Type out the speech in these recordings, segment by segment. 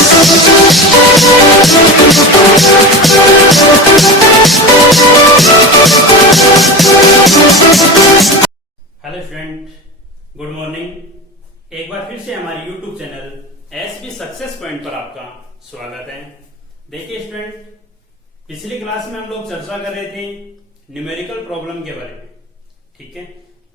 Hello student, good morning. एक बार फिर से हमारे YouTube channel SB success point पर आपका स्वागत है। देखिए स्टूडेंट, पिछली क्लास में हम लोग चर्चा कर रहे थे न्यूमेरिकल प्रॉब्लम के बारे में। ठीक है,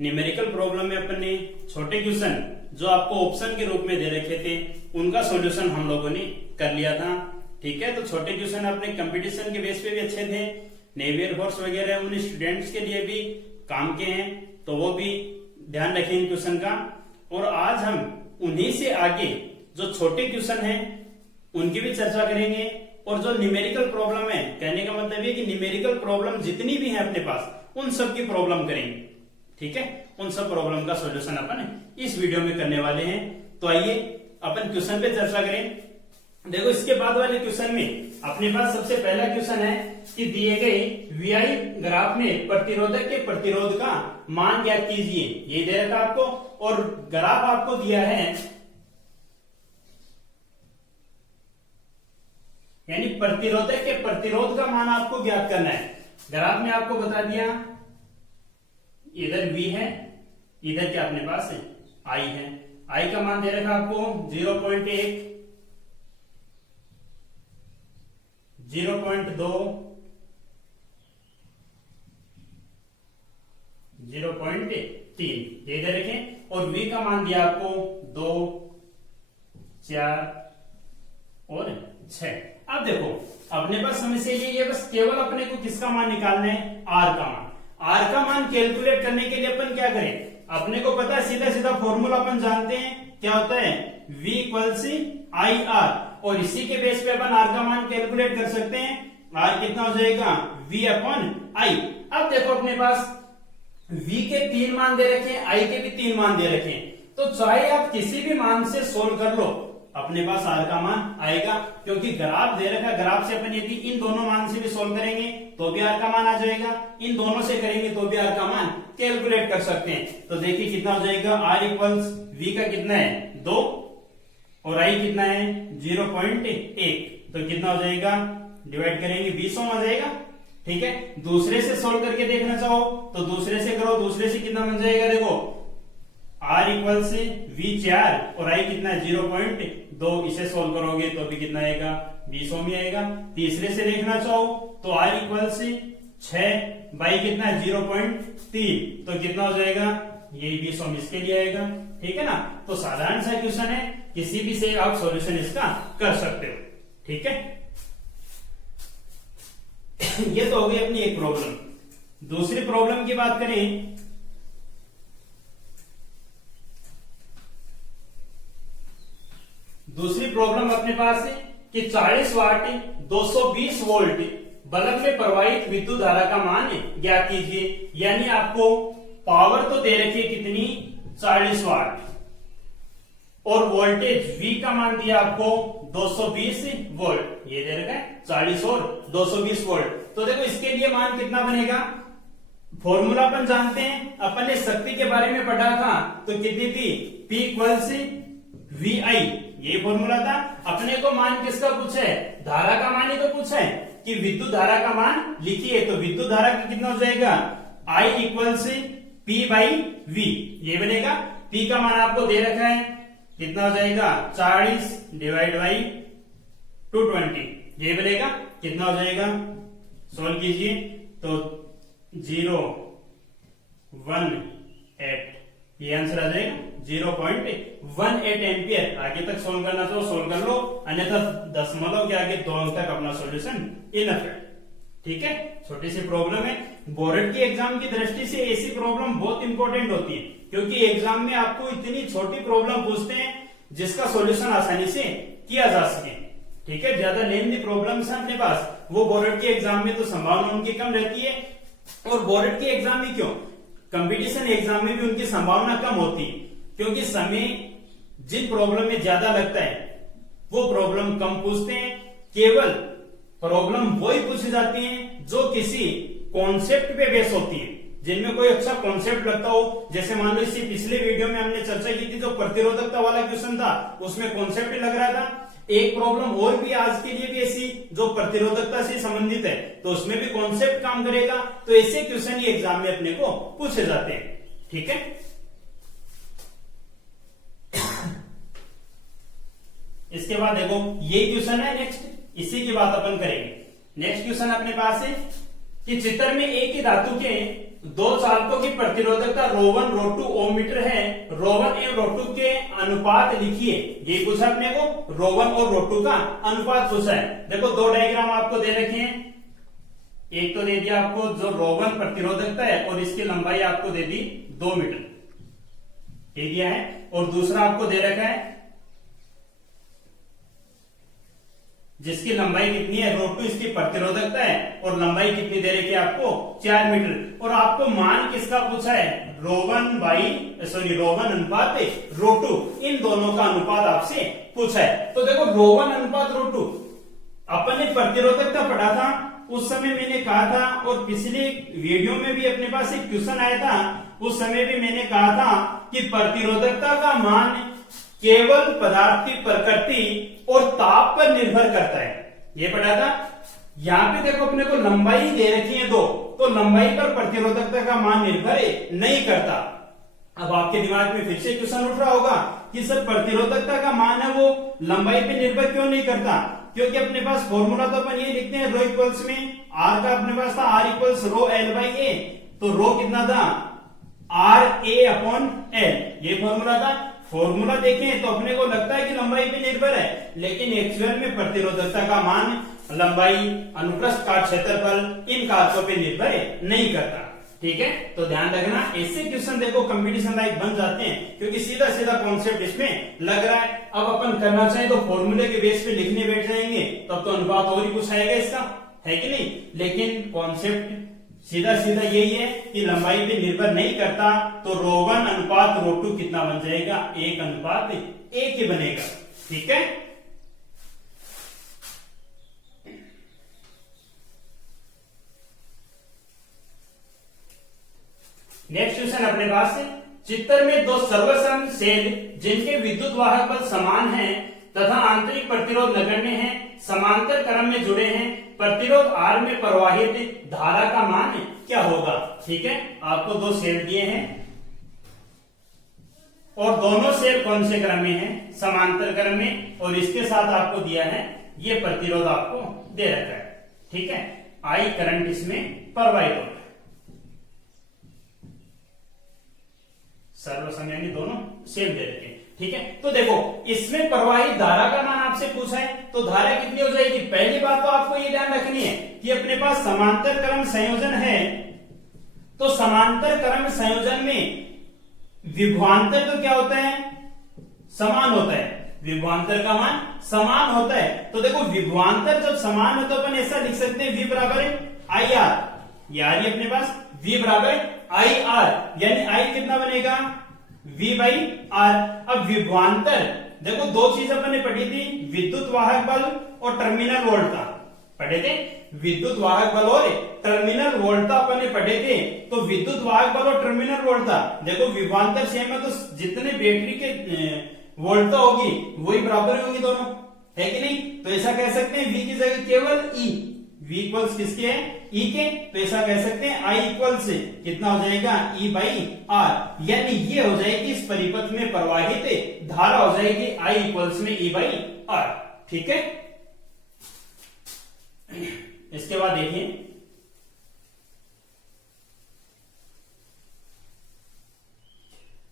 न्यूमेरिकल प्रॉब्लम में अपन ने छोटे क्वेश्चन जो आपको ऑप्शन के रूप में दे रखे थे उनका सॉल्यूशन हम लोगों ने कर लिया था। ठीक है, तो छोटे क्वेश्चन अपने कंपटीशन के बेस पे भी अच्छे थे, नेवी एयरफोर्स वगैरह उन स्टूडेंट्स के लिए भी काम के हैं, तो वो भी ध्यान रखेंगे क्वेश्चन का। और आज हम उन्हीं से आगे जो छोटे क्वेश्चन हैं उनकी भी चर्चा करेंगे, और जो न्यूमेरिकल प्रॉब्लम है, कहने का मतलब ये कि न्यूमेरिकल प्रॉब्लम जितनी भी है अपने पास उन सब की प्रॉब्लम करेंगे। ठीक है, उन सब प्रॉब्लम का सॉल्यूशन अपन इस वीडियो में करने वाले हैं। तो आइए अपन क्वेश्चन पे चर्चा करें। देखो, इसके बाद वाले क्वेश्चन में अपने पास सबसे पहला क्वेश्चन है कि दिए गए वीआई ग्राफ में प्रतिरोधक के प्रतिरोध का मान ज्ञात कीजिए। ये दे रखा आपको, और ग्राफ आपको दिया है, यानी प्रतिरोधक के प्रतिरोध का मान आपको ज्ञात करना है। ग्राफ में आपको बता दिया, इधर V है, इधर क्या अपने पास है I है। I का मान दे रखा आपको 0.1, 0.2, 0.3 ये दे रखें, और V का मान दिया आपको 2, 4 और 6। अब देखो, अपने पास समस्या ये है, बस केवल अपने को किसका मान निकालना है, R का मान। R का मान कैलकुलेट करने के लिए अपन क्या करें, अपने को पता है सीधा सीधा फॉर्मूला अपन जानते हैं, क्या होता है V इक्वल्स IR, और इसी के बेस पे अपन R का मान कैलकुलेट कर सकते हैं। R कितना हो जाएगा, V अपॉन I। अब देखो, अपने पास V के 3 मान दे रखे हैं, I के भी 3 मान दे रखे हैं, तो चाहे आप किसी भी मान से सोल्व कर लो, अपने पास R का मान आएगा, क्योंकि ग्राफ दे रखा है। ग्राफ से अपन यदि इन दोनों मान से भी सोल्व करेंगे तो भी R का मान आ जाएगा, इन दोनों से करेंगे तो भी R का मान कैलकुलेट कर सकते हैं। तो देखिए कितना हो जाएगा, R इक्वल्स V का कितना है 2, और I कितना है 0.1, तो कितना हो जाएगा, डिवाइड करेंगे 20 आ जाएगा। ठीक है, दूसरे से सोल्व करके देखना चाहो तो दूसरे से करो, दूसरे से कितना बन जाएगा, देखो R इक्वल से V4 और I कितना है 0.2, इसे सोल्व करोगे तो भी कितना आएगा, 20 ओम ही आएगा। तीसरे से देखना चाहो तो R इक्वल से 6 बाई कितना है 0.3, तो कितना हो जाएगा, यही 20 ओम इसके लिए आएगा। ठीक है ना, तो साधारण सा क्वेश्चन है, किसी भी से आप सॉल्यूशन इसका कर सकते हो। ठीक है, ये तो हो गई अपनी एक प्रॉब्लम। दूसरी प्रॉब्लम की बात करें, दूसरी प्रॉब्लम अपने पास है कि 40 वाट 220 वोल्ट बल्ब में प्रवाहित विद्युत धारा का मान ज्ञात कीजिए। यानी आपको पावर तो दे रखी है कितनी, 40 वाट, और वोल्टेज V का मान दिया आपको 220 वोल्ट, ये दे रखा है 40 और 220 वोल्ट। तो देखो, इसके लिए मान कितना बनेगा, फॉर्मूला अपन जानते हैं, अपन ने शक्ति के बारे में पढ़ा था, तो कितनी थी, P इक्वल्स VI, ये फॉर्मूला था। अपने को मान किसका पूछा है, धारा का मान ही तो पूछा है कि विद्युत धारा का मान लिखिए, तो विद्युत धारा का कितना हो जाएगा, I equals P by V, ये बनेगा। P का मान आपको दे रखा है, कितना हो जाएगा 40 डिवाइड बाई 220, ये बनेगा, कितना हो जाएगा, सोल्व कीजिए तो 0.18, ये आंसर आ जाएगा 0.18 एम्पियर। आगे तक सोल्व करना तो सोल्व कर लो, अन्यथा दशमलव के आगे 2 अंक तक अपना सॉल्यूशन इनफ है। ठीक है, छोटी सी प्रॉब्लम है। बोर्ड की एग्जाम की दृष्टि से ऐसी प्रॉब्लम बहुत इंपॉर्टेंट होती है, क्योंकि एग्जाम में आपको इतनी छोटी प्रॉब्लम पूछते हैं जिसका सॉल्यूशन आसानी से किया जा सके। ठीक है, ज्यादा लेंथी प्रॉब्लम्स है अपने पास, वो बोर्ड के एग्जाम में तो संभावना उनकी कम रहती है, और बोर्ड के एग्जाम में क्यों, कंपटीशन एग्जाम में भी उनकी संभावना कम होती है, क्योंकि समय जिन प्रॉब्लम में ज्यादा लगता है वो प्रॉब्लम कम पूछते हैं। केवल प्रॉब्लम वही पूछी जाती हैं जो किसी कॉन्सेप्ट पे बेस होती है, जिनमें कोई अच्छा कॉन्सेप्ट लगता हो। जैसे मान लो इसी पिछले वीडियो में हमने चर्चा की थी, जो प्रतिरोधकता वाला क्वेश्चन था उसमें कॉन्सेप्ट लग रहा था, एक प्रॉब्लम और भी आज के लिए भी ऐसी जो प्रतिरोधकता से संबंधित है, तो उसमें भी कॉन्सेप्ट काम करेगा। तो ऐसे क्वेश्चन ही एग्जाम में अपने को पूछे जाते हैं। ठीक है, इसके बाद देखो ये क्वेश्चन है नेक्स्ट, इसी की बात अपन करेंगे। नेक्स्ट क्वेश्चन अपने पास है कि चित्र में एक ही धातु के दो चालकों की प्रतिरोधकता ρ1 ρ2 ओम मीटर है, ρ1 एवं ρ2 के अनुपात लिखिए। ये पूछा अपने को, ρ1 और ρ2 का अनुपात पूछा है। देखो दो डायग्राम आपको दे रखे हैं, एक तो दे दिया आपको जो ρ1 प्रतिरोधकता है और इसकी लंबाई आपको दे दी 2 मीटर दे दिया है, और दूसरा आपको दे रखा है जिसकी लंबाई कितनी है ρ2 इसकी प्रतिरोधकता है और लंबाई कितनी दे रखी है आपको 4 मीटर, और आपको मान किसका पूछा है ρ1 अनुपात ρ2, इन दोनों का अनुपात आपसे पूछा है। तो देखो ρ1 अनुपात ρ2 अपन ने प्रतिरोधकता पढ़ा था, उस समय मैंने कहा था, और पिछले वीडियो में भी अपने पास एक क्वेश्चन आया था, उस समय भी मैंने कहा था कि प्रतिरोधकता का मान केवल पदार्थ की प्रकृति और ताप पर निर्भर करता है। ये पढ़ा था। यहाँ पे देखो अपने को लंबाई दे रखी है 2, तो लंबाई पर प्रतिरोधकता का मान निर्भर नहीं करता। अब आपके दिमाग में फिर से क्वेश्चन उठ रहा होगा कि सर प्रतिरोधकता का मान है वो लंबाई पे निर्भर क्यों नहीं करता? क्योंकि अपने पास फॉर्मूला तो अपन ये लिखते हैं रो इक्वल्स में आर का अपने पास था R equals rho L by A, तो रो कितना था आर ए अपॉन एल, ये फॉर्मूला था। फॉर्मूला देखें तो अपने को लगता है कि लंबाई पे निर्भर है, लेकिन एक्चुअल में प्रतिरोधकता का मान लंबाई, अनुप्रस्थ काट क्षेत्रफल, इन कारकों पे निर्भर नहीं करता। ठीक है, तो ध्यान रखना, ऐसे क्वेश्चन देखो कंपटीशन लाइक बन जाते हैं क्योंकि सीधा सीधा कॉन्सेप्ट इसमें लग रहा है। अब अपन करना चाहे तो फॉर्मूले के बेस पे लिखने बैठ जाएंगे, तब तो अनुपात और ही कुछ आएगा इसका, है कि नहीं? लेकिन कॉन्सेप्ट सीधा सीधा यही है कि लंबाई पे निर्भर नहीं करता, तो ρ1 अनुपात ρ2 कितना बन जाएगा 1 अनुपात 1 ही बनेगा। ठीक है, नेक्स्ट क्वेश्चन अपने पास है, चित्र में दो सर्वसम सेल जिनके विद्युत वाहक बल समान हैं तथा आंतरिक प्रतिरोध नगण्य हैं, समांतर क्रम में जुड़े हैं, प्रतिरोध R में प्रवाहित धारा का मान क्या होगा? ठीक है, आपको दो सेल दिए हैं और दोनों सेल कौन से क्रम में हैं? समांतर क्रम में, और इसके साथ आपको दिया है ये प्रतिरोध आपको दे रखा है। ठीक है, I करंट इसमें प्रवाहित होगा, सर्वसम यानी दोनों सेम दे रखे हैं। ठीक है, तो देखो इसमें प्रवाहित धारा का मान आपसे पूछा है, तो धारा कितनी हो जाएगी? पहली बात तो आपको ये ध्यान रखनी है कि अपने पास समांतर क्रम संयोजन है, तो समांतर क्रम संयोजन में विभवांतर तो क्या होता है? समान होता है, विभवांतर का मान समान होता है। तो देखो विभवांतर जब समान हो तो अपन ऐसा लिख सकते हैं V बराबर आई आर, यानी अपने पास V बराबर आई आर, यानी I कितना बनेगा V बाई आर। अब विभवांतर देखो दो चीज अपन ने पढ़ी थी, विद्युत वाहक बल और टर्मिनल वोल्टता पढ़े थे, विद्युत वाहक बल और टर्मिनल वोल्टता अपन ने पढ़े थे। तो विद्युत वाहक बल और टर्मिनल वोल्टता देखो विभवांतर सेम है, तो जितने बैटरी के वोल्टता होगी वही बराबर होंगी दोनों, है कि नहीं? तो ऐसा कह सकते हैं V की जगह केवल E, V इक्वल्स किसके है? E के, तो ऐसा कह सकते हैं I इक्वल्स कितना हो जाएगा E बाई आर, यानी ये हो जाएगी इस परिपथ में प्रवाहित धारा हो जाएगी I इक्वल्स में E बाई आर। ठीक है, इसके बाद देखिए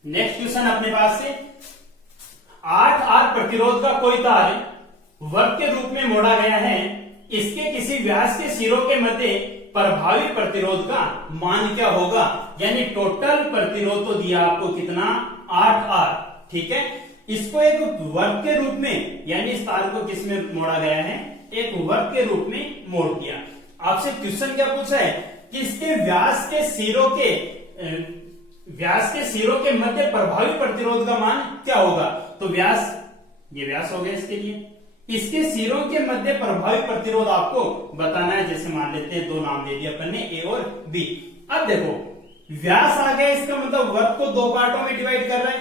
नेक्स्ट क्वेश्चन अपने पास से, 8R प्रतिरोध का कोई तार वर्ग के रूप में मोड़ा गया है, इसके किसी व्यास के सिरों के मध्य प्रभावी प्रतिरोध का मान क्या होगा? यानी टोटल प्रतिरोध तो दिया आपको कितना 8R। ठीक है, इसको एक वर्ग के रूप में, यानी इस तार को किस में मोड़ा गया है? एक वर्ग के रूप में मोड़ दिया। आपसे क्वेश्चन क्या पूछा है कि इसके व्यास के सिरों के मध्य प्रभावी प्रतिरोध का मान क्या होगा? तो व्यास, ये व्यास हो गया इसके लिए, इसके सिरों के मध्य प्रभावी प्रतिरोध आपको बताना है। जैसे मान लेते हैं दो नाम दे दिए अपन ने A और B। अब देखो व्यास आ गया, इसका मतलब वर्ग को दो पार्टों में डिवाइड कर रहा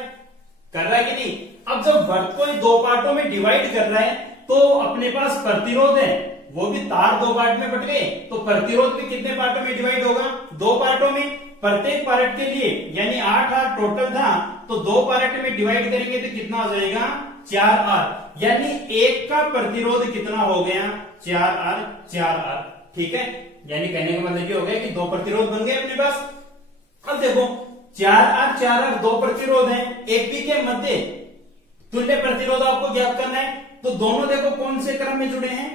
है कि नहीं? अब जब वर्ग को दो पार्टों में डिवाइड कर रहा है तो अपने पास प्रतिरोध है, वो भी तार दो पार्ट में बट गए, तो प्रतिरोध भी कितने पार्टों में डिवाइड होगा, दो पार्टों में। प्रत्येक पार्ट के लिए यानी 8R टोटल था, तो दो पार्ट में डिवाइड करेंगे तो कितना हो जाएगा 4R, यानी एक का प्रतिरोध कितना हो गया 4R। ठीक है, यानी कहने का मतलब ये हो गया कि दो प्रतिरोध बन गए अपने पास। अब देखो 4R दो प्रतिरोध है, एक बी के मध्य तुल्य प्रतिरोध आपको ज्ञात करना है, तो दोनों देखो कौन से क्रम में जुड़े हैं,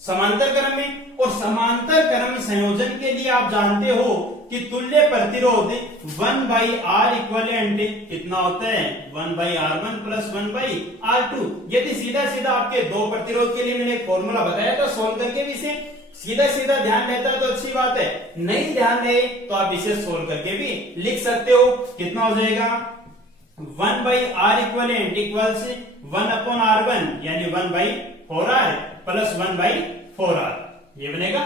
समांतर क्रम में। और समांतर क्रम संयोजन के लिए आप जानते हो कि तुल्य प्रतिरोध 1/R इक्विवेलेंट कितना होता है 1/R1 प्लस 1/R2। यदि सीधा सीधा आपके दो प्रतिरोध के लिए मैंने एक फॉर्मूला बताया था, सोल्व करके भी इसे सीधा सीधा ध्यान रहता है तो अच्छी बात है, नहीं ध्यान रहे तो आप इसे सोल्व करके भी लिख सकते हो। कितना हो जाएगा 1/R इक्विवेलेंट इक्वल्स 1/R1 यानी 1/4R प्लस 1/4R, ये बनेगा।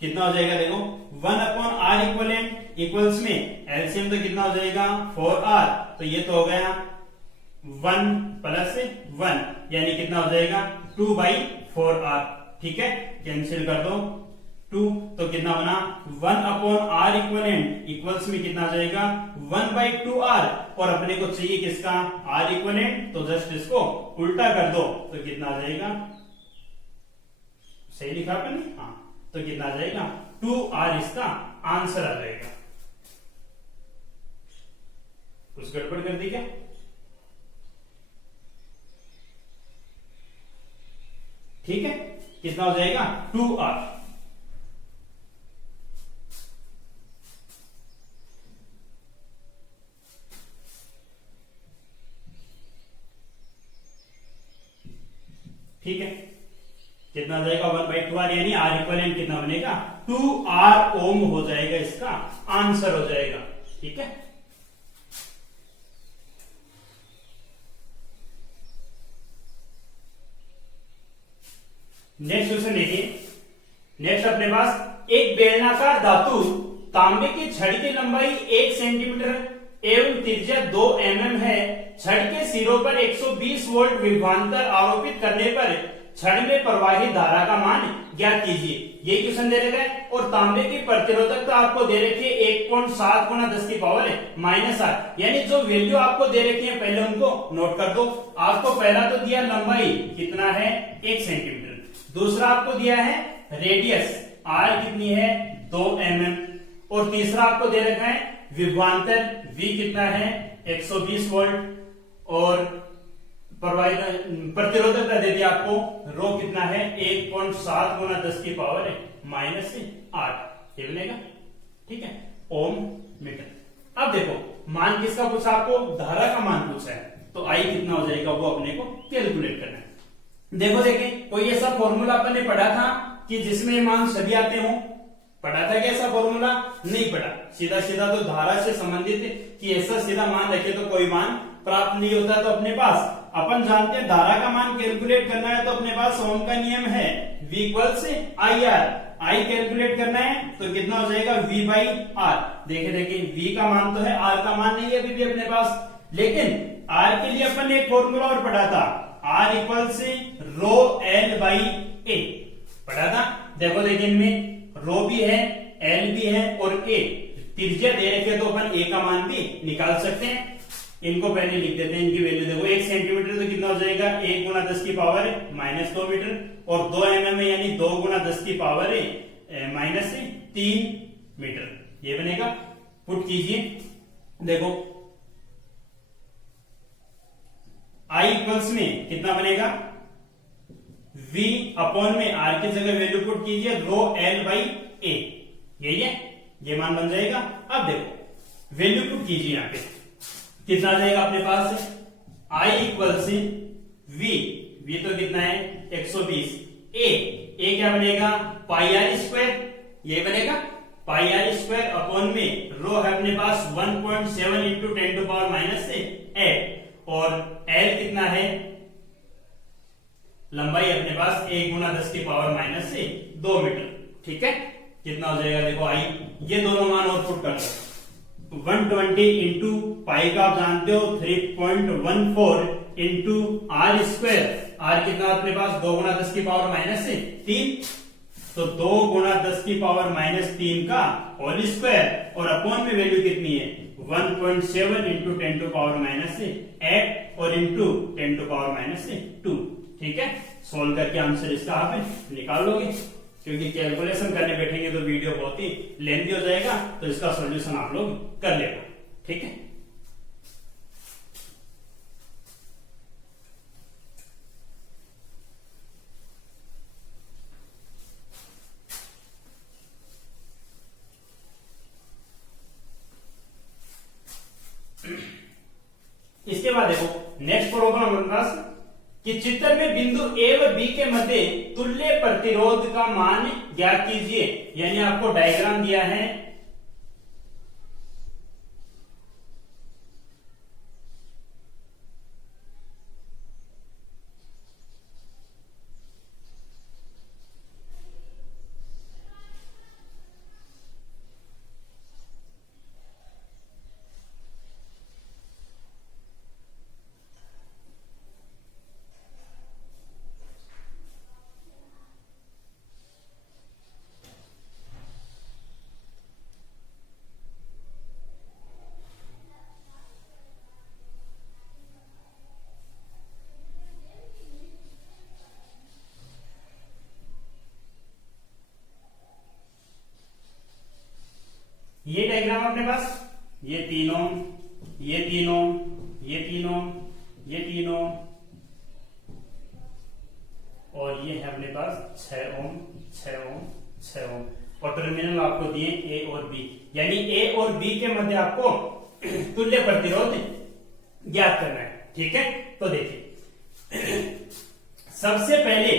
कितना हो जाएगा देखो 1/R इक्विवेलेंट इक्वल्स में एलसीएम तो कितना हो जाएगा 4R, तो ये तो हो गया 1 प्लस 1 यानी कितना हो जाएगा 2/4R। ठीक है, कैंसिल कर दो 2, तो कितना बना 1/R इक्विवेलेंट इक्वल्स में कितना आ जाएगा 1/2R, और अपने को चाहिए किसका R इक्विवेलेंट, तो जस्ट इसको उल्टा कर दो तो कितना आ जाएगा, सही लिखा आपने, हाँ, तो कितना आ जाएगा 2R इसका आंसर आ जाएगा। कुछ गड़बड़ कर दी क्या? ठीक है, कितना हो जाएगा 2R। ठीक है, कितना आ जाएगा 1/2R, यानी R इक्विवेलेंट कितना बनेगा 2R ओम हो जाएगा, इसका आंसर हो जाएगा। ठीक है, नेक्स्ट क्वेश्चन देखिए। नेक्स्ट अपने पास एक बेलनाकार धातु तांबे की छड़ की लंबाई 1 सेंटीमीटर एवं त्रिज्या 2 mm है। छड़ के सिरों पर 120 वोल्ट विभवांतर आरोपित करने पर छड़ में प्रवाहित धारा का मान ज्ञात कीजिए। ये क्वेश्चन दे रखा है और तांबे की प्रतिरोधकता आपको दे रखी है 1.7 गुना 10 की पावर -8, यानी जो वैल्यू आपको दे रखी है पहले उनको नोट कर दो। आपको पहला तो दिया लंबाई कितना है 1 सेंटीमीटर, दूसरा आपको दिया है रेडियस R कितनी है 2 mm, और तीसरा आपको दे रखा है विभवांतर V कितना है 120 वोल्ट, और प्रतिरोधकता दे दी आपको रो कितना है 1.7 गुना 10 की पावर -8, ये बनेगा। ठीक है, ओम मीटर। अब देखो मान किसका पूछा आपको, धारा का मान पूछा है, तो I कितना हो जाएगा वो अपने को कैलकुलेट करना है। देखो देखें, कोई ऐसा फॉर्मूला अपन ने पढ़ा था कि जिसमें मान सभी आते हो, पढ़ा था क्या ऐसा फॉर्मूला? नहीं पढ़ा। सीधा सीधा तो धारा से संबंधित कि ऐसा सीधा मान रखे तो कोई मान प्राप्त नहीं होता। तो अपने पास अपन जानते हैं धारा का मान कैलकुलेट करना है तो अपने पास ओम का नियम है V equals IR। I calculate करना है तो कितना हो जाएगा V/R। देखे V का मान तो है, R का मान नहीं है अभी भी अपने पास, लेकिन R के लिए अपन ने एक फॉर्मूला और पढ़ा था, R इक्वल्स रो L/A पढ़ा था। देखो देखिए इनमें रो भी है, L भी है और A त्रिज्या दे रखे तो अपन A का मान भी निकाल सकते हैं। इनको पहले लिख देते हैं, इनकी वैल्यू देखो 1 सेंटीमीटर तो कितना हो जाएगा 1 गुना 10 की पावर -2 मीटर, और 2 mm यानी 2 गुना 10 की पावर -3 मीटर, ये बनेगा। पुट कीजिए, देखो I इक्वल्स में कितना बनेगा V अपॉन में R की जगह वैल्यू पुट कीजिए रो L/A, यही है, ये मान बन जाएगा। अब देखो वैल्यू पुट कीजिए, यहाँ पे कितना आ जाएगा अपने पास I इक्वल से V तो कितना है 120, A क्या बनेगा πr², ये बनेगा πr² अपॉन में रो है अपने पास 1.7 इंटू 10⁻⁸, और L कितना है लंबाई अपने पास 1 गुना 10 की पावर -2 मीटर। ठीक है, कितना हो जाएगा देखो I, ये दोनों मान और पुट कर दो। 120 इंटू पाई का आप जानते हो 3.14 इंटू R² आर कितना अपने पास 2 गुणा 10 की पावर माइनस 3, तो 2 गुणा 10 की पावर माइनस 3 का होल स्क्वायर और अपॉन में वैल्यू कितनी है 1.7 इंटू 10 टू पावर माइनस 8 और इंटू 10 टू पावर माइनस 2। ठीक है, सोल्व करके आंसर इसका आप निकाल लोगे, क्योंकि कैलकुलेशन करने बैठेंगे तो वीडियो बहुत ही लेंथी हो जाएगा, तो इसका सॉल्यूशन आप लोग कर लेना। ठीक है, इसके बाद देखो नेक्स्ट प्रॉब्लम हमारे पास कि चित्र में बिंदु ए व बी के मध्य तुल्य प्रतिरोध का मान ज्ञात कीजिए। यानी आपको डायग्राम दिया है, ये डायग्राम अपने पास, ये 3 ओम, ये 3 ओम, ये 3 ओम, ये 3 ओम और ये है अपने पास 6 ओम, 6 ओम, 6 ओम और टर्मिनल आपको दिए ए और बी। यानी ए और बी के मध्य आपको तुल्य प्रतिरोध ज्ञात करना है। ठीक है, तो देखिए सबसे पहले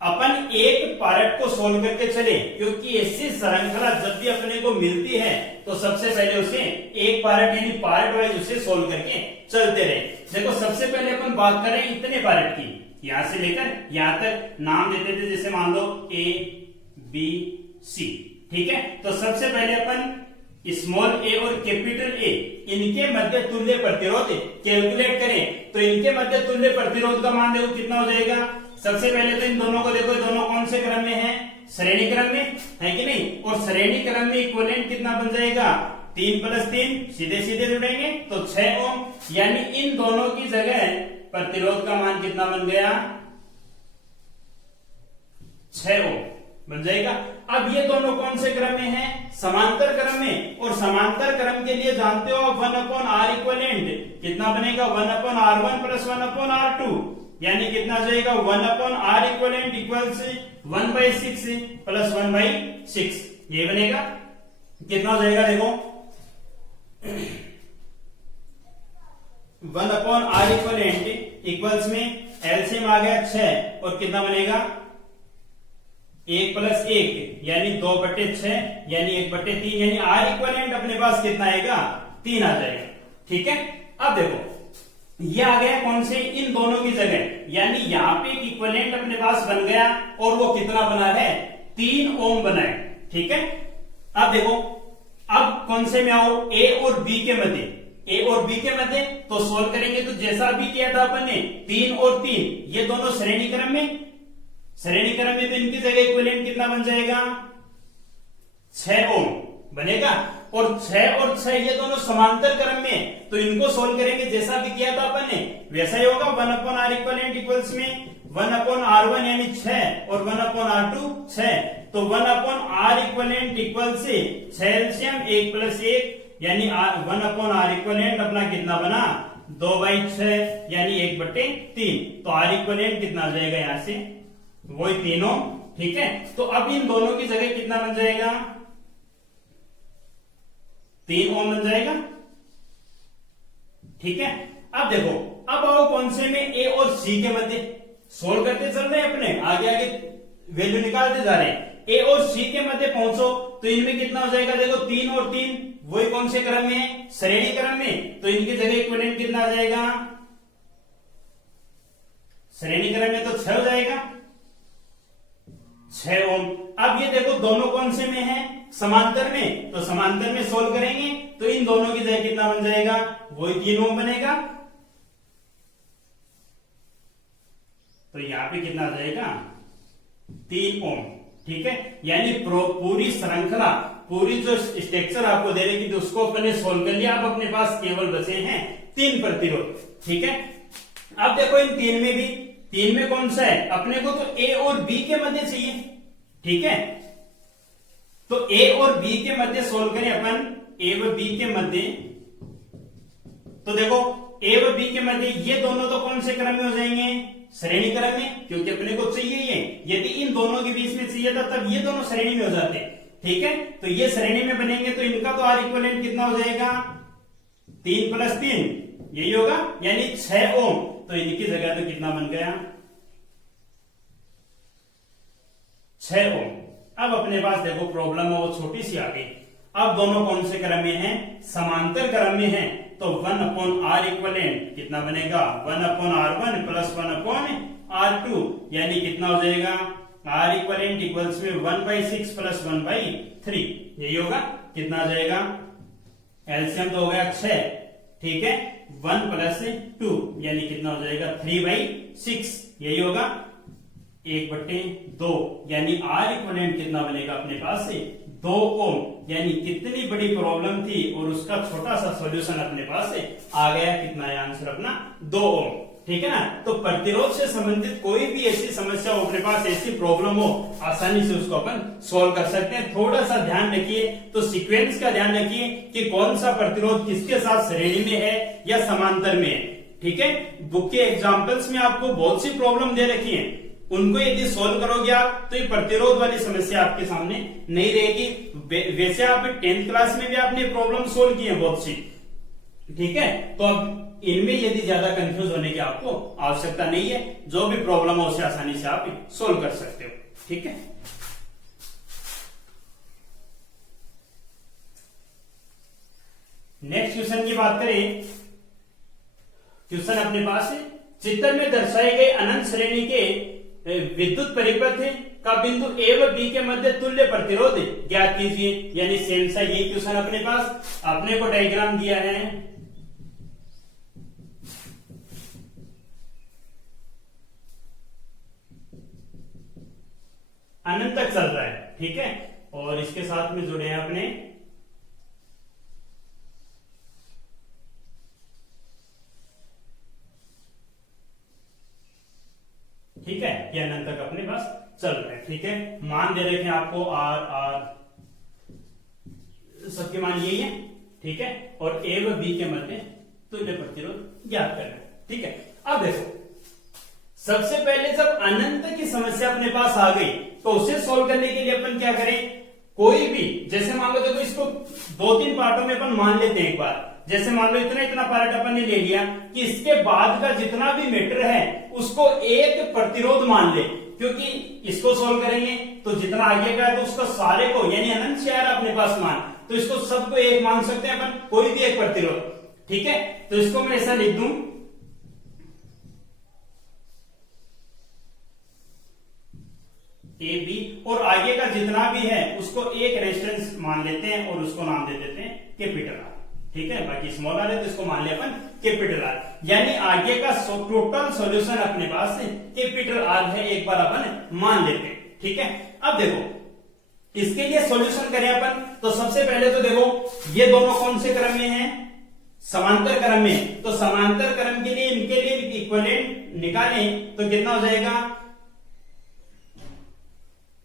अपन एक पार्ट को सोल्व करके चले, क्योंकि ऐसी श्रृंखला जब भी अपने को मिलती है तो सबसे पहले उसे एक पार्ट यानी पार्ट वाइज उसे सोल्व करके चलते रहे। देखो सबसे पहले अपन बात करें इतने पार्ट की, यहां से लेकर यहां तक नाम देते थे, जैसे मान लो ए बी सी। ठीक है, तो सबसे पहले अपन स्मॉल ए और कैपिटल ए इनके मध्य तुल्य प्रतिरोध कैलकुलेट करें, तो इनके मध्य तुल्य प्रतिरोध का मान देखो कितना हो जाएगा। सबसे पहले तो इन दोनों को देखो, दोनों कौन से क्रम में है, श्रेणी क्रम में है कि नहीं, और श्रेणी क्रम में इक्विवेलेंट कितना बन जाएगा 3 + 3 सीधे सीधे जुड़ेंगे तो 6 ओम। यानी इन दोनों की जगह प्रतिरोध का मान कितना बन गया 6 ओम बन जाएगा। अब ये दोनों कौन से क्रम में है, समांतर क्रम में, और समांतर क्रम के लिए जानते हो 1/r इक्विवेलेंट कितना बनेगा 1/r1 + 1/r2, यानी कितना हो जाएगा 1/r इक्विवेलेंट इक्वल्स 1/6 + 1/6 ये बनेगा। कितना हो जाएगा देखो 1/r इक्विवेलेंट इक्वल्स में एलसीएम आ गया 6 और कितना बनेगा 1 + 1 यानी 2/6 यानी 1/3 यानी r इक्विवेलेंट अपने पास कितना आएगा 3 आ जाएगा। ठीक है, अब देखो ये आ गया कौन से, इन दोनों की जगह, यानी यहां पे एक इक्विवेलेंट अपने पास बन गया और वो कितना बना है 3 ओम बना है। ठीक है, अब देखो अब कौन से में आओ ए और बी के मध्य, ए और बी के मध्य तो सोल्व करेंगे तो जैसा अभी किया था अपन ने 3 और 3 ये दोनों श्रेणी क्रम में, श्रेणी क्रम में तो इनकी जगह इक्विवेलेंट कितना बन जाएगा 6 ओम बनेगा, और 6 और 6 ये दोनों समांतर क्रम में, तो इनको सोल्व करेंगे जैसा भी किया था अपन ने वैसा ही होगा। 1/r इक्विवेलेंट इक्वल्स में 1/r1 यानी 6 और 1/r2 6, तो 1/r इक्विवेलेंट इक्वल से 6 एलसीएम 1 + 1 यानी 1/r इक्विवेलेंट अपना कितना बना 2/6 यानी 1/3, तो r इक्विवेलेंट कितना आ जाएगा यहां से वही 3 ओम। ठीक है, तो अब इन दोनों की जगह कितना बन जाएगा 3 ओम बन जाएगा। ठीक है, अब देखो अब आओ कौन से में ए और सी के मध्य सोल्व करते चल रहे हैं, अपने आगे आगे वैल्यू निकालते जा रहे हैं। ए और सी के मध्य पहुंचो तो इनमें कितना हो जाएगा देखो 3 और 3 वही कौन से क्रम में है श्रेणी क्रम में, तो इनकी जगह इक्विवेलेंट कितना आ जाएगा श्रेणी क्रम में तो 6 हो जाएगा 6 ओम। अब ये देखो दोनों कौन से में है समांतर में, तो समांतर में सोल्व करेंगे तो इन दोनों की जगह कितना बन जाएगा वही 3 ओम बनेगा। तो यहाँ पे कितना आ जाएगा 3 ओम। ठीक है, यानी पूरी श्रृंखला, पूरी जो स्ट्रक्चर आपको दे रही थी उसको अपने सोल्व कर लिया। अब अपने पास केवल बचे हैं 3 प्रतिरोध। ठीक है, अब देखो इन 3 में भी, 3 में कौन सा है, अपने को तो ए और बी के मध्य चाहिए। ठीक है, तो ए और बी के मध्य सोल्व करें अपन, ए व बी के मध्य। तो देखो ए व बी के मध्य ये दोनों तो कौन से क्रम में हो जाएंगे, श्रेणी क्रम में, क्योंकि अपने को चाहिए ये। यदि इन दोनों के बीच में चाहिए था तब ये दोनों श्रेणी में हो जाते। ठीक है, तो ये श्रेणी में बनेंगे तो इनका तो आर इक्विवेलेंट कितना हो जाएगा 3 + 3, यही होगा, यानी 6 ओम। तो इनकी जगह तो कितना बन गया 6 ओम। अब अपने पास देखो प्रॉब्लम है वो छोटी सी आ गई। अब दोनों कौन से क्रम में हैं, समांतर क्रम में हैं, तो 1/R इक्विवेलेंट कितना बनेगा 1/R1 + 1/R2, यानी कितना हो जाएगा R इक्विवेलेंट इक्वल्स में 1/6 + 1/3, यही होगा। कितना आ जाएगा, एलसीएम तो हो गया 6। ठीक है, 1 + 2 यानी कितना हो जाएगा 3/6, यही होगा 1/2, यानी R इक्विवेलेंट कितना बनेगा अपने पास से 2 ओम। यानी कितनी बड़ी प्रॉब्लम थी और उसका छोटा सा सॉल्यूशन अपने पास से आ गया। कितना है आंसर अपना 2 ओम। ठीक है ना, तो प्रतिरोध से संबंधित कोई भी ऐसी समस्या हो, अपने पास ऐसी प्रॉब्लम हो, आसानी से उसको अपन सॉल्व कर सकते हैं। थोड़ा सा ध्यान रखिए, तो सीक्वेंस का ध्यान रखिए कि कौन सा प्रतिरोध किसके साथ श्रेणी में है या समांतर में है। ठीक है, बुक के एग्जाम्पल्स में आपको बहुत सी प्रॉब्लम दे रखी है, उनको यदि सॉल्व करोगे आप तो ये प्रतिरोध वाली समस्या आपके सामने नहीं रहेगी। वैसे आप 10th क्लास में भी आपने प्रॉब्लम सॉल्व की है बहुत सी। ठीक है, तो अब इनमें यदि ज्यादा कंफ्यूज होने की आपको आवश्यकता नहीं है, जो भी प्रॉब्लम हो उसे आसानी से आप सॉल्व कर सकते हो। ठीक है, नेक्स्ट क्वेश्चन की बात करें। क्वेश्चन अपने पास है, चित्र में दर्शाए गए अनंत श्रेणी के विद्युत परिपथ का बिंदु ए व बी के मध्य तुल्य प्रतिरोध ज्ञात कीजिए। यानी सेम सा ये क्वेश्चन अपने पास, अपने को डायग्राम दिया है, अनंत तक चल रहा है। ठीक है, और इसके साथ में जुड़े हैं अपने ठीक है, ये अनंत तक अपने पास चल रहा है। ठीक है, मान दे रखे हैं आपको R सबके मान यही है। ठीक है, और ए व बी के मध्य तुल्य प्रतिरोध ज्ञात करना है। ठीक है, अब देखो सबसे पहले जब अनंत की समस्या अपने पास आ गई तो उसे सॉल्व करने के लिए अपन क्या करें, कोई भी, जैसे मान लो देखो इसको 2-3 पार्टों में अपन मान लेते हैं एक बार। जैसे मान लो इतना पार्ट अपन ने ले लिया कि इसके बाद का जितना भी मैटर है उसको एक प्रतिरोध मान ले, क्योंकि इसको सॉल्व करेंगे तो जितना आगे का है तो उसको सारे को, यानी अनंत से आ रहा अपने पास मान, तो इसको सबको एक मान सकते हैं अपन, कोई भी एक प्रतिरोध। ठीक है, तो इसको मैं ऐसा लिख दूं, ए बी, और आगे का जितना भी है उसको एक रेजिस्टेंस मान लेते हैं और उसको नाम दे देते हैं कैपिटल आर। ठीक है, बाकी स्मॉल आर है तो इसको मान लिया अपन कैपिटल आर, यानी आगे का टोटल सॉल्यूशन अपने पास कैपिटल आर है, एक बार अपन मान लेते हैं। ठीक है, अब देखो इसके लिए सॉल्यूशन करें अपन, तो सबसे पहले तो देखो ये दोनों कौन से क्रम में हैं, समांतर क्रम में। तो समांतर क्रम के लिए इनके लिए इक्विवेलेंट निकालें तो कितना हो जाएगा,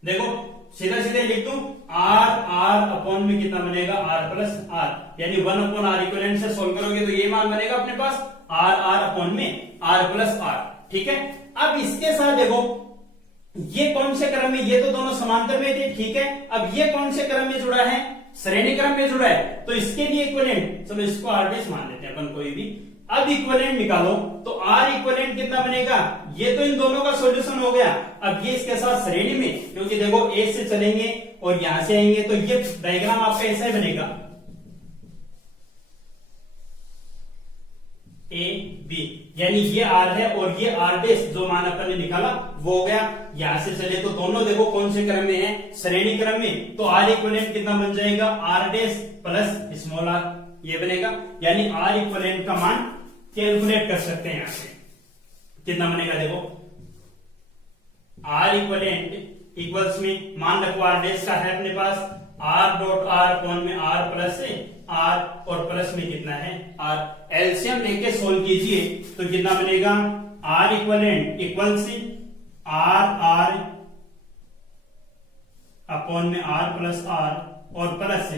देखो सीधा सीधे लिख दूं, R अपॉन में कितना बनेगा R+R, यानी 1/R इक्विवेलेंट से सोल्व करोगे तो ये मान बनेगा अपने पास R अपॉन में R+R। ठीक है, अब इसके साथ देखो ये कौन से क्रम में, ये तो दोनों समांतर में थे। ठीक है, अब ये कौन से क्रम में जुड़ा है, श्रेणी क्रम में जुड़ा है, तो इसके लिए इक्विवेलेंट, चलो इसको R' मान लेते हैं अपन कोई भी। अब इक्विवेलेंट निकालो तो R इक्विवेलेंट कितना बनेगा, ये तो इन दोनों का सॉल्यूशन हो गया। अब ये इसके साथ श्रेणी में, क्योंकि देखो A से चलेंगे और यहां से आएंगे तो ये डायग्राम आपका ऐसा ही बनेगा, A B, यानी ये R है और ये R' जो मान अपन ने निकाला वो हो गया। यहां से चले तो दोनों देखो कौन से क्रम में है, श्रेणी क्रम में, तो R इक्विवेलेंट कितना बन जाएगा R' प्लस स्मॉल r, ये बनेगा, यानी R इक्विवेलेंट का मान कैलकुलेट कर सकते हैं। यहां से कितना बनेगा देखो आर इक्वलेंट इक्वल्स में मान रखो आर डैश का है अपने पास आर डॉट आर कौन में आर प्लस आर और प्लस में कितना है आर। एलसीएम लेके सोल्व कीजिए तो कितना बनेगा R equivalent equals R R upon में आर प्लस आर और प्लस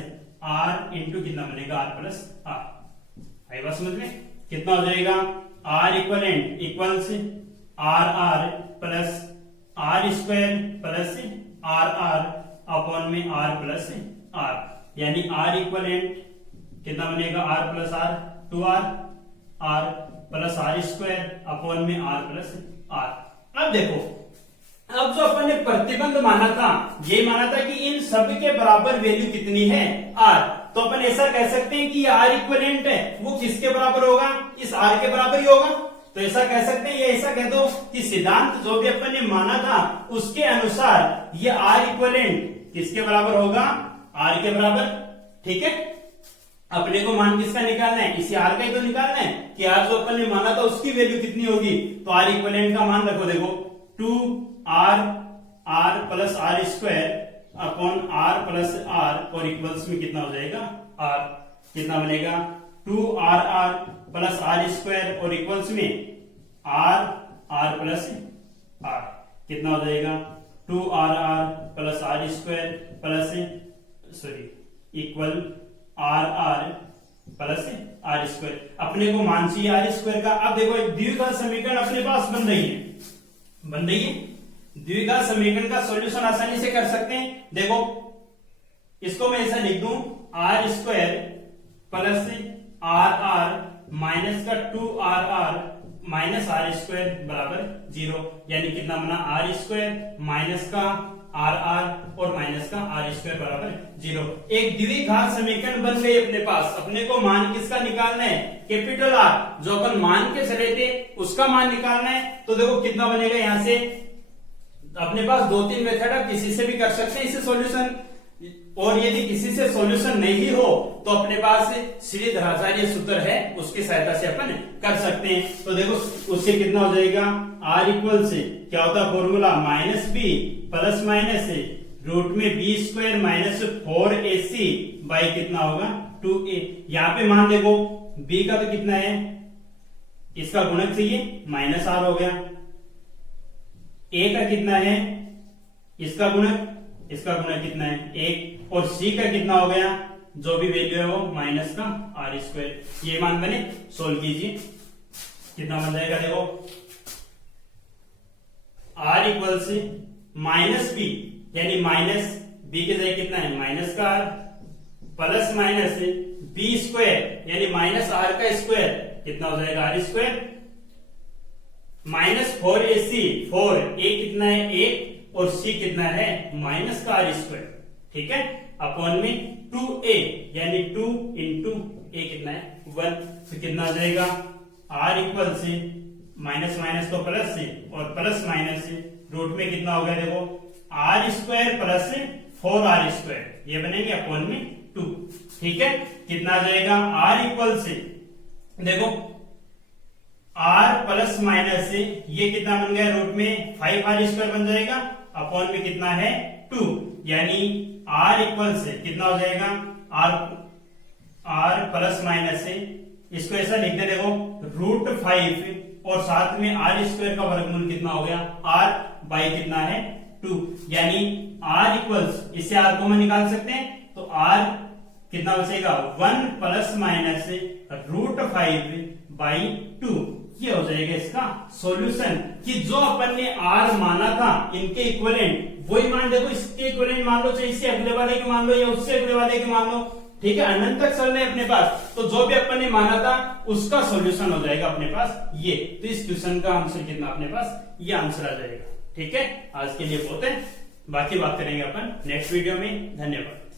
आर इंटू कितना बनेगा आर प्लस आर। आई बात समझ में? कितना हो जाएगा R equivalent equals R R plus R square plus R R upon में आर प्लस आर, यानी आर इक्वलेंट कितना बनेगा R plus R 2r R plus R square upon में आर प्लस आर। अब देखो, अब जो अपन ने प्रतिबंध माना था, ये माना था कि इन सब के बराबर वैल्यू कितनी है आर, तो अपन ऐसा कह सकते हैं कि आर इक्विवेलेंट है वो किसके बराबर होगा, इस आर के बराबर ही होगा। तो ऐसा कह सकते हैं, ये ऐसा कह दो कि सिद्धांत जो भी अपन ने माना था उसके अनुसार ये आर इक्विवेलेंट किसके बराबर होगा, आर के बराबर। ठीक है, अपने को मान किसका निकालना है, इसी आर का ही तो निकालना है कि आर जो अपन ने माना था उसकी वैल्यू कितनी होगी। तो आर इक्विवेलेंट का मान रखो, देखो 2r r plus R square upon R plus R और इक्वल्स में कितना हो जाएगा r, कितना बनेगा 2r प्लस आर स्क्वायर और इक्वल्स में r प्लस r, कितना हो जाएगा 2r plus R square plus equal r plus R square. अपने को मान चाहिए आर स्क्वायर का। अब देखो एक द्विघात समीकरण अपने पास बन रही है द्विघात समीकरण का सॉल्यूशन आसानी से कर सकते हैं। देखो इसको मैं ऐसा लिख दूं R square plus R R minus का 2r माइनस आर स्क्वायर बराबर 0, यानी कितना बना आर स्क्वायर माइनस का आर आर और माइनस का आर स्क्वायर बराबर 0। एक द्विघात समीकरण बन गई अपने पास। अपने को मान किसका निकालना है, कैपिटल आर, जो अपन मान के चले थे उसका मान निकालना है। तो देखो कितना बनेगा, यहां से अपने पास 2-3 मेथड है, किसी से भी कर सकते हैं इसे सॉल्यूशन, और यदि किसी से सॉल्यूशन नहीं हो तो अपने पास श्रीधराचार्य सूत्र है, उसकी सहायता से अपन कर सकते हैं। तो देखो उससे कितना हो जाएगा आर इक्वल से क्या होता है formula minus b plus minus root में b square minus 4ac by कितना होगा 2a। यहाँ पे मान देखो b का तो कितना है, इसका गुणक चाहिए माइनस आर हो गया, a का कितना है, इसका गुणक कितना है 1, और c का कितना हो गया, जो भी वैल्यू है वो माइनस का आर स्क्वायर। ये मान बने, सोल्व कीजिए कितना बन जाएगा। देखो r इक्वल से माइनस बी, यानी माइनस बी के जगह कितना है माइनस का R plus minus B square, यानी माइनस आर का स्क्वायर कितना हो जाएगा are square minus 4ac, 4a कितना है 1 और c कितना है माइनस का आर स्क्वायर। ठीक है, अपॉन में 2a, यानी 2 इंटू a कितना है 1। तो कितना आ जाएगा r इक्वल से माइनस माइनस तो प्लस से और प्लस माइनस से रूट में कितना हो गया, देखो are square plus 4r square, ये बनेंगे अपॉन में 2। ठीक है, कितना आ जाएगा r इक्वल से देखो r प्लस माइनस से ये कितना बन गया रूट में 5r स्क्वायर बन जाएगा, अपॉन में कितना है 2, यानी r इक्वल से कितना हो जाएगा r प्लस माइनस से इसको ऐसा लिख दे, देखो रूट 5 और साथ में r स्क्वायर का वर्गमूल कितना हो गया r बाई कितना है 2, यानी r इक्वल्स, इससे r को हम निकाल सकते हैं। तो r कितना बचेगा 1 प्लस माइनस रूट 5 बाई 2, ये हो जाएगा इसका सॉल्यूशन। कि जो अपन ने r माना था इनके इक्विवेलेंट वही मान, देखो इसके इक्विवेलेंट मान लो, चाहे इससे अगले वाले के मान लो या उससे अगले वाले के मान लो। ठीक है, अनंत तक चल रहे अपने पास, तो जो भी अपन ने माना था उसका सॉल्यूशन हो जाएगा अपने पास ये। तो इस क्वेश्चन का आंसर कितना अपने पास ये आंसर आ जाएगा। ठीक है, आज के लिए बहुत है, बाकी बात करेंगे अपन नेक्स्ट वीडियो में। धन्यवाद।